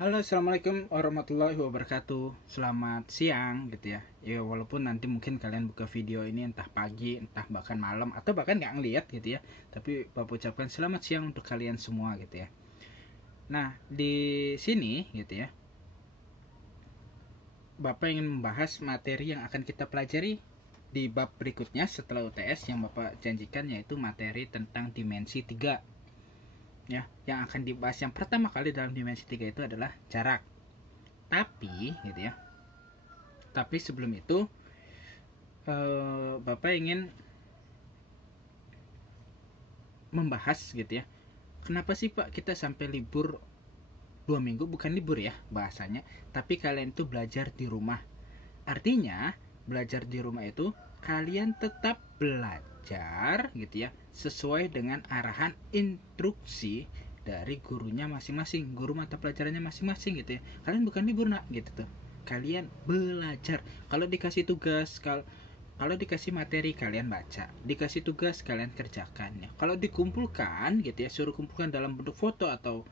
Halo, assalamualaikum warahmatullahi wabarakatuh. Selamat siang gitu ya. Ya walaupun nanti mungkin kalian buka video ini entah pagi, entah bahkan malam, atau bahkan nggak ngeliat gitu ya. Tapi Bapak ucapkan selamat siang untuk kalian semua gitu ya. Nah, di sini gitu ya, Bapak ingin membahas materi yang akan kita pelajari di bab berikutnya setelah UTS yang Bapak janjikan, yaitu materi tentang dimensi 3 ya. Yang akan dibahas yang pertama kali dalam dimensi 3 itu adalah jarak. Tapi gitu ya. Tapi sebelum itu Bapak ingin membahas gitu ya. Kenapa sih Pak kita sampai libur 2 minggu? Bukan libur ya bahasanya, tapi kalian itu belajar di rumah. Artinya belajar di rumah itu kalian tetap belajar gitu ya, sesuai dengan arahan instruksi dari gurunya masing-masing, guru mata pelajarannya masing-masing gitu ya. Kalian bukan libur nak gitu tuh. Kalian belajar. Kalau dikasih tugas, kalau dikasih materi kalian baca, dikasih tugas kalian kerjakan ya. Kalau dikumpulkan gitu ya, suruh kumpulkan dalam bentuk foto atau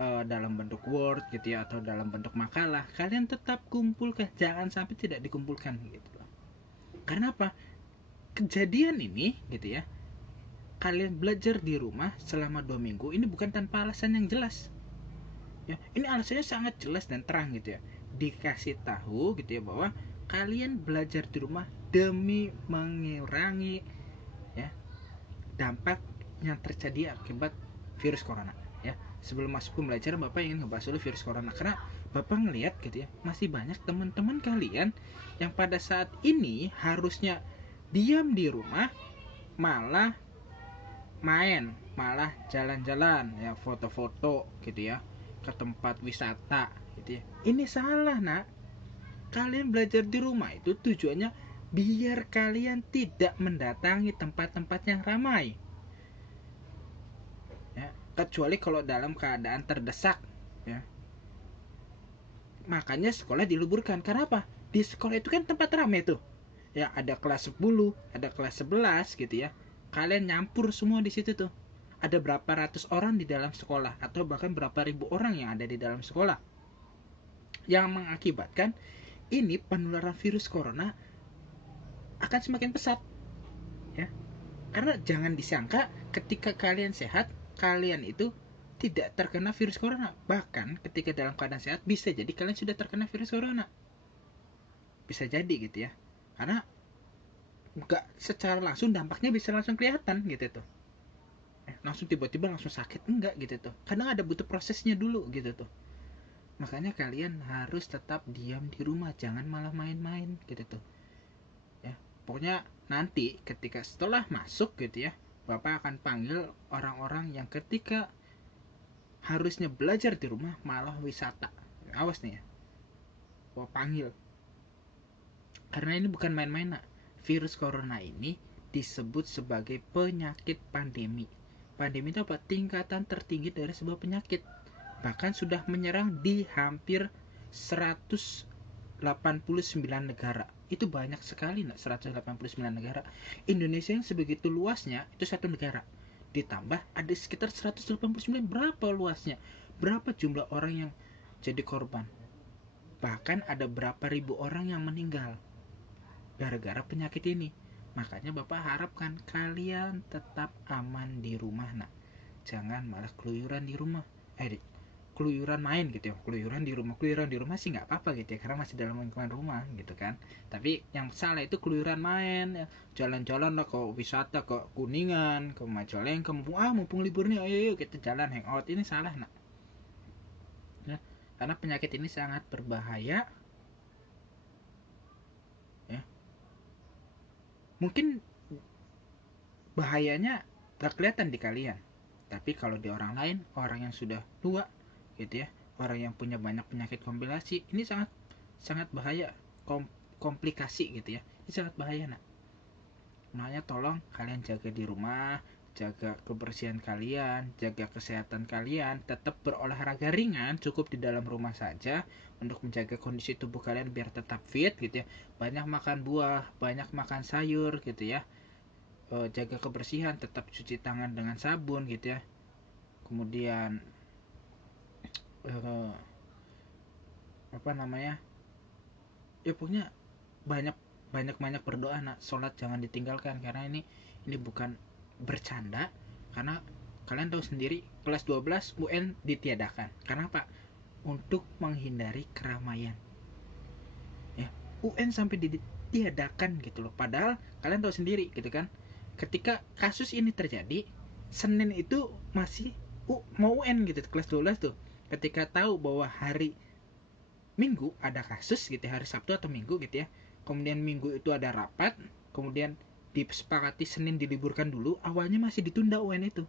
dalam bentuk Word gitu ya, atau dalam bentuk makalah, kalian tetap kumpulkan, jangan sampai tidak dikumpulkan gitu loh. Karena apa? Kejadian ini gitu ya, kalian belajar di rumah selama 2 minggu ini bukan tanpa alasan yang jelas ya. Ini alasannya sangat jelas dan terang gitu ya. Dikasih tahu gitu ya bahwa kalian belajar di rumah demi mengurangi ya dampak yang terjadi akibat virus corona ya. Sebelum masuk pembelajaran, Bapak ingin ngebahas dulu virus corona karena Bapak ngelihat gitu ya, masih banyak teman-teman kalian yang pada saat ini harusnya diam di rumah malah main, malah jalan-jalan ya, foto-foto gitu ya, ke tempat wisata gitu ya. Ini salah nak. Kalian belajar di rumah itu tujuannya biar kalian tidak mendatangi tempat-tempat yang ramai ya, kecuali kalau dalam keadaan terdesak ya. Makanya sekolah diliburkan. Karena apa? Di sekolah itu kan tempat ramai tuh ya, ada kelas 10, ada kelas 11 gitu ya. Kalian nyampur semua di situ tuh. Ada berapa ratus orang di dalam sekolah, atau bahkan berapa ribu orang yang ada di dalam sekolah, yang mengakibatkan ini penularan virus corona akan semakin pesat ya. Karena jangan disangka ketika kalian sehat, kalian itu tidak terkena virus corona. Bahkan ketika dalam keadaan sehat, bisa jadi kalian sudah terkena virus corona. Bisa jadi gitu ya. Karena nggak secara langsung dampaknya bisa langsung kelihatan gitu tuh. Langsung tiba-tiba langsung sakit enggak gitu tuh. Kadang ada butuh prosesnya dulu gitu tuh. Makanya kalian harus tetap diam di rumah, jangan malah main-main gitu tuh. Ya, pokoknya nanti ketika setelah masuk gitu ya, Bapak akan panggil orang-orang yang ketika harusnya belajar di rumah malah wisata. Awas nih ya. Bapak panggil. Karena ini bukan main-main nak. Virus corona ini disebut sebagai penyakit pandemi. Pandemi itu apa? Tingkatan tertinggi dari sebuah penyakit. Bahkan sudah menyerang di hampir 189 negara. Itu banyak sekali nak, 189 negara. Indonesia yang sebegitu luasnya itu satu negara. Ditambah ada sekitar 189, berapa luasnya? Berapa jumlah orang yang jadi korban? Bahkan ada berapa ribu orang yang meninggal gara-gara penyakit ini. Makanya Bapak harapkan kalian tetap aman di rumah nak. Jangan malah keluyuran di rumah. Keluyuran main gitu ya, keluyuran di rumah sih nggak apa-apa gitu ya, karena masih dalam lingkungan rumah gitu kan. Tapi yang salah itu keluyuran main ya. Jalan-jalan lah ke wisata, ke Kuningan, ke Majalengka, mumpung libur nih, ayo yuk kita jalan hangout. Ini salah nak ya. Karena penyakit ini sangat berbahaya ya. Mungkin bahayanya gak kelihatan di kalian, tapi kalau di orang lain, orang yang sudah tua gitu ya, orang yang punya banyak penyakit komplikasi, ini sangat sangat bahaya. Komplikasi gitu ya, ini sangat bahaya nak. Makanya tolong kalian jaga di rumah, jaga kebersihan kalian, jaga kesehatan kalian, tetap berolahraga ringan cukup di dalam rumah saja untuk menjaga kondisi tubuh kalian biar tetap fit gitu ya. Banyak makan buah, banyak makan sayur gitu ya. Jaga kebersihan, tetap cuci tangan dengan sabun gitu ya. Kemudian apa namanya, ya pokoknya banyak banyak berdoa nak, sholat jangan ditinggalkan, karena ini bukan bercanda. Karena kalian tahu sendiri kelas 12 UN ditiadakan karena apa? Untuk menghindari keramaian ya. UN sampai ditiadakan gitu loh, padahal kalian tahu sendiri gitu kan, ketika kasus ini terjadi Senin itu masih mau UN gitu kelas 12 tuh, ketika tahu bahwa hari Minggu ada kasus gitu, hari Sabtu atau Minggu gitu ya, kemudian Minggu itu ada rapat, kemudian disepakati Senin diliburkan dulu, awalnya masih ditunda UN itu.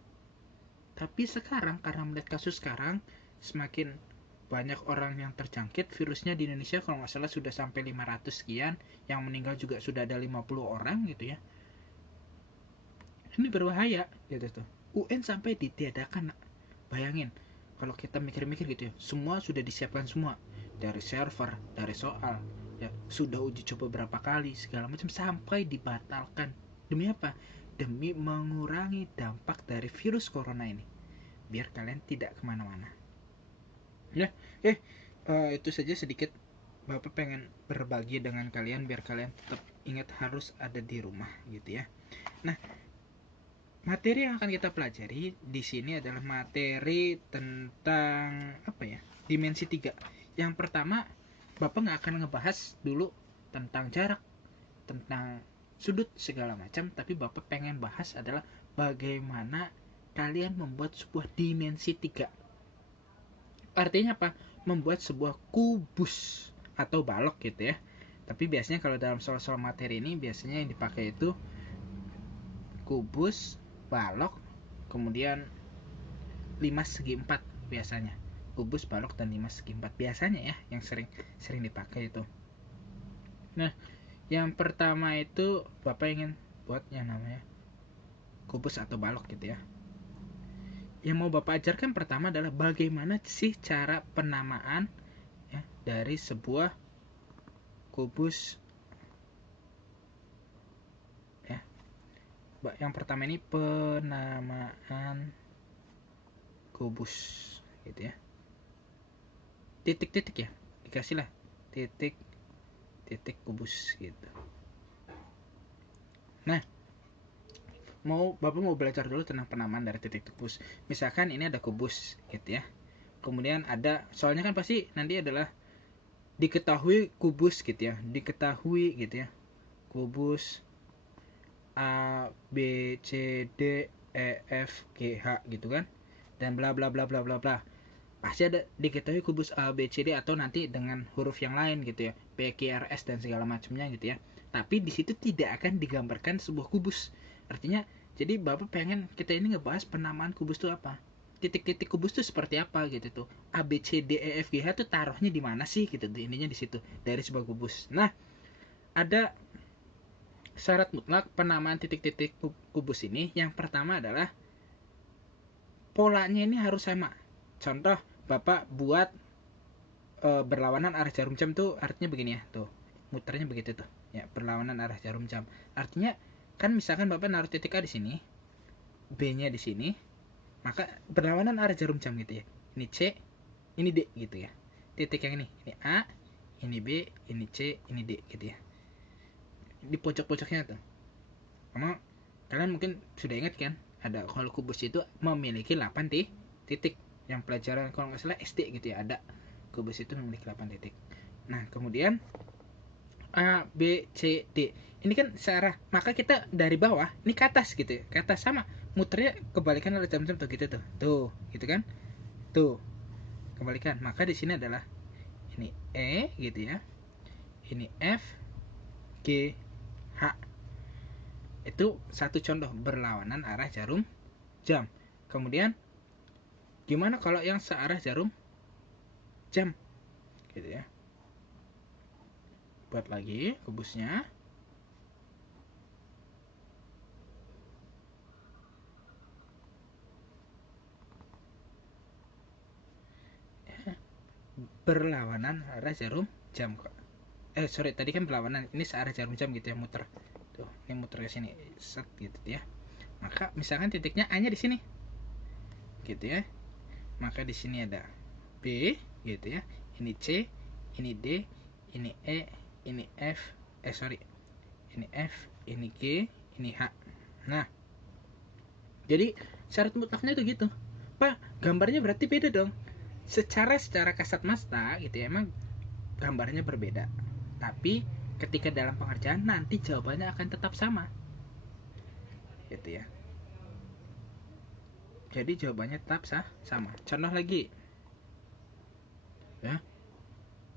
Tapi sekarang karena melihat kasus sekarang semakin banyak orang yang terjangkit virusnya di Indonesia, kalau nggak salah sudah sampai 500 sekian, yang meninggal juga sudah ada 50 orang gitu ya. Ini berbahaya gitu tuh. UN sampai ditiadakan. Bayangin kalau kita mikir-mikir gitu ya, semua sudah disiapkan semua, dari server, dari soal, ya sudah uji coba berapa kali segala macam sampai dibatalkan. Demi apa? Demi mengurangi dampak dari virus corona ini, biar kalian tidak kemana-mana. Ya, itu saja sedikit Bapak pengen berbagi dengan kalian biar kalian tetap ingat harus ada di rumah gitu ya. Nah, materi yang akan kita pelajari di sini adalah materi tentang apa ya? Dimensi 3. Yang pertama, Bapak nggak akan ngebahas dulu tentang jarak, tentang sudut segala macam, tapi Bapak pengen bahas adalah bagaimana kalian membuat sebuah dimensi 3. Artinya apa? Membuat sebuah kubus atau balok gitu ya. Tapi biasanya kalau dalam soal-soal materi ini biasanya yang dipakai itu kubus, balok, kemudian 5/4 biasanya. Kubus, balok, dan 5/4 biasanya ya yang sering dipakai itu. Nah, yang pertama itu Bapak ingin buat yang namanya kubus atau balok gitu ya. Yang mau Bapak ajarkan pertama adalah bagaimana sih cara penamaan ya, dari sebuah kubus ya. Yang pertama ini penamaan kubus gitu ya. Titik-titik ya, dikasih lah titik kubus gitu. Nah, Bapak mau belajar dulu tentang penamaan dari titik kubus. Misalkan ini ada kubus gitu ya, kemudian ada, soalnya kan pasti nanti adalah diketahui kubus gitu ya, diketahui gitu ya, kubus A B C D E F G H gitu kan, dan bla bla bla bla bla bla. Pasti ada diketahui kubus A B C D atau nanti dengan huruf yang lain gitu ya, P Q R S dan segala macamnya gitu ya. Tapi di situ tidak akan digambarkan sebuah kubus. Artinya jadi Bapak pengen kita ini ngebahas penamaan kubus itu apa, titik-titik kubus itu seperti apa gitu tuh, A B C D E F G H tuh taruhnya di mana sih gitu tuh, ininya di situ dari sebuah kubus. Nah, ada syarat mutlak penamaan titik-titik kubus ini. Yang pertama adalah polanya ini harus sama. Contoh Bapak buat berlawanan arah jarum jam tuh artinya begini ya, tuh muternya begitu tuh ya, berlawanan arah jarum jam. Artinya kan misalkan Bapak naruh titik A di sini, B-nya di sini, maka berlawanan arah jarum jam gitu ya. Ini C, ini D gitu ya. Titik yang ini A, ini B, ini C, ini D gitu ya. Di pojok-pojoknya tuh. Karena kalian mungkin sudah ingat kan, ada kalau kubus itu memiliki 8 titik. Yang pelajaran kalau nggak salah SD gitu ya, ada kubus itu memiliki 8 titik. Nah, kemudian A, B, C, D. Ini kan searah, maka kita dari bawah ini ke atas gitu ya. Ke atas sama, muternya kebalikan oleh jam-jam tuh gitu tuh. Tuh, gitu kan? Tuh, kebalikan. Maka di sini adalah ini E gitu ya. Ini F, G, H. Itu satu contoh berlawanan arah jarum jam. Kemudian gimana kalau yang searah jarum jam? Gitu ya. Buat lagi kubusnya. Berlawanan arah jarum jam. Sorry, tadi kan berlawanan, ini searah jarum jam gitu ya, muter. Tuh, ini muter ke sini, set gitu ya. Maka misalkan titiknya A-nya di sini. Gitu ya. Maka di sini ada B gitu ya. Ini C, ini D, ini E, ini F, ini F, ini G, ini H. Nah, jadi syarat mutlaknya tuh gitu. Pak, gambarnya berarti beda dong. Secara kasat mata gitu ya, emang gambarnya berbeda. Tapi ketika dalam pengerjaan nanti jawabannya akan tetap sama. Gitu ya. Jadi jawabannya tetap sama. Contoh lagi. Ya.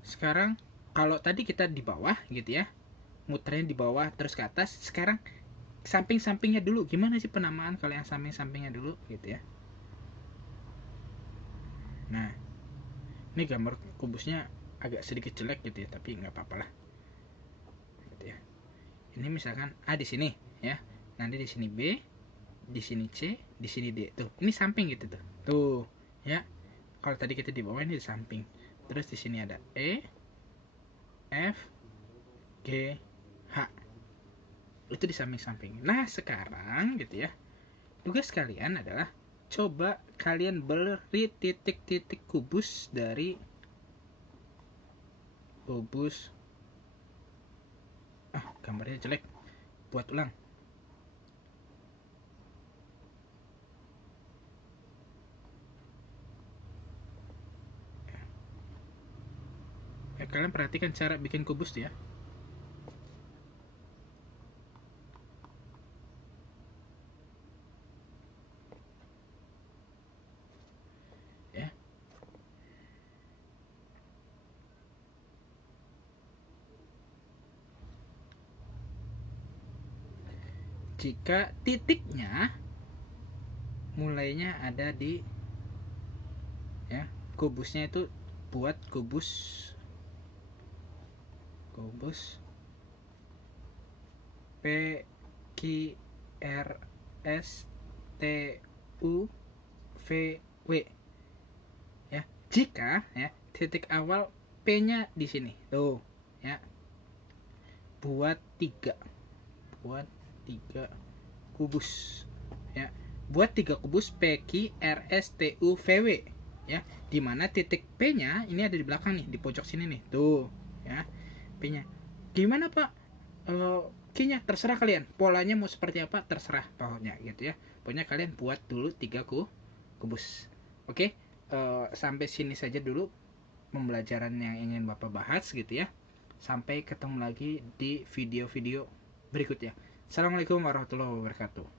Sekarang kalau tadi kita di bawah gitu ya. Muternya di bawah terus ke atas. Sekarang samping-sampingnya dulu. Gimana sih penamaan kalau yang samping-sampingnya dulu gitu ya. Nah, ini gambar kubusnya agak sedikit jelek gitu ya, tapi nggak apa-apa lah. Gitu ya. Ini misalkan A di sini ya. Nanti di sini B, di sini C, di sini D. Tuh, ini samping gitu tuh. Tuh, ya. Kalau tadi kita di bawah, ini di samping. Terus di sini ada E, F, G, H. Itu di samping-samping. Nah, sekarang gitu ya. Tugas kalian adalah coba kalian beri titik-titik kubus dari kubus. Gambarnya jelek. Buat ulang. Kalian perhatikan cara bikin kubus ya. Ya. Jika titiknya mulainya ada di ya, kubusnya itu buat kubus P Q R S T U V W ya. Jika ya titik awal P-nya di sini tuh ya, buat tiga kubus ya, buat 3 kubus P Q R S T U V W ya, dimana titik P-nya ini ada di belakang nih, di pojok sini nih tuh ya, P-nya gimana Pak. Q-nya terserah kalian, polanya mau seperti apa terserah pokoknya gitu ya. Pokoknya kalian buat dulu 3 kubus. Oke, sampai sini saja dulu pembelajaran yang ingin Bapak bahas gitu ya. Sampai ketemu lagi di video-video berikutnya. Assalamualaikum warahmatullahi wabarakatuh.